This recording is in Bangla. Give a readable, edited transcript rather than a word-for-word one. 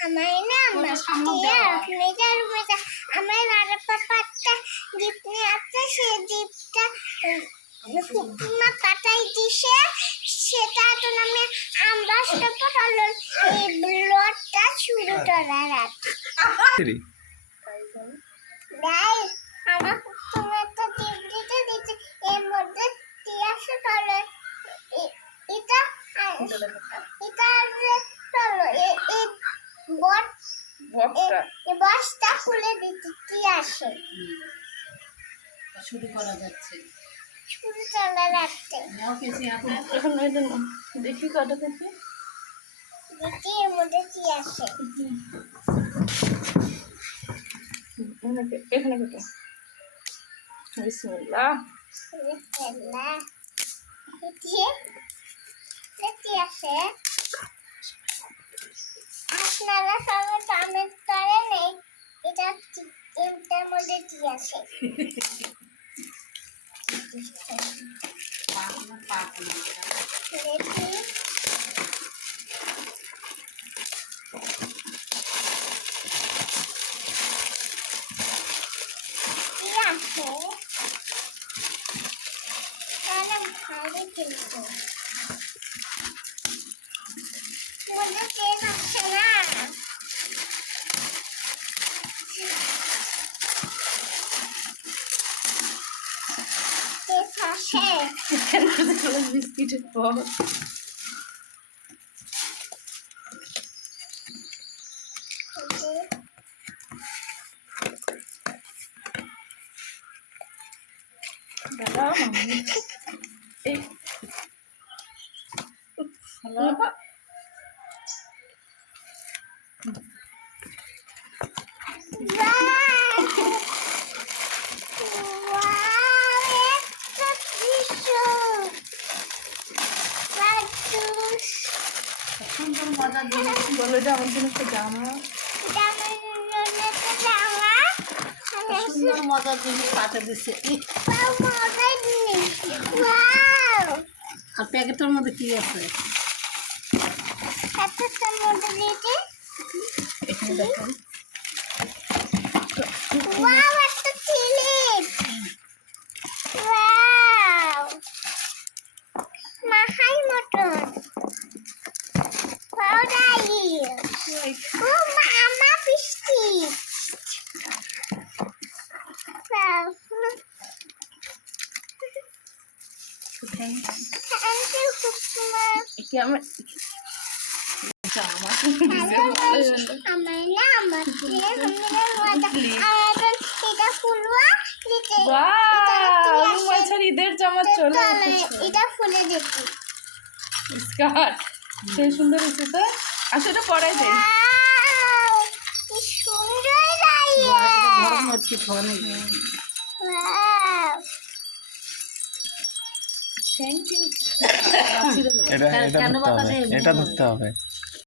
আমার নাম মেজার মেজা আমার পাপাটা জিপ নিয়ে আছে সে জিপটা ফুকুমা পাঠাই দিছে সেটা তো নামে আমবাসটা পড়ালো এই ব্লডটা শুরু করার আছে নাই আমার ফুকুমা তো জিপ দিতে দিতে এর মধ্যে তিয়াসে করে এটা এটা চলো এই বক্সটা খুলে দিতে কি আসে শুরু করা যাচ্ছে শুরু চলা রাখতে এখন দেখি কটা থেকে দেখি এর মধ্যে কি আসে এখানে কেটে বিসমিল্লাহ বিসমিল্লাহ দেখি আসে আপনারা সবাই কমেন্ট করেন এটা এটার মধ্যে কি আছে দেখি কি আছে তাহলে ভালো কিন্তু মধ্যে চেন আছে না বিস্কিটের পর দাদা মামি এই হ্যালো সুন্দর মজার জিনিস বলো এটা আমার জন্য একটা জামা সুন্দর মজার জিনিস পাঠিয়ে দিচ্ছে আর প্যাকেটের মধ্যে কি আছে এখানে দেখেন মাহাই মটন মামা বৃষ্টি ঈদের জামা চলে এটা খুলে দেখি স্কার্ট সেই সুন্দর হয়েছে তো আসলে এটা পরাই যায় এটা ধরতে হবে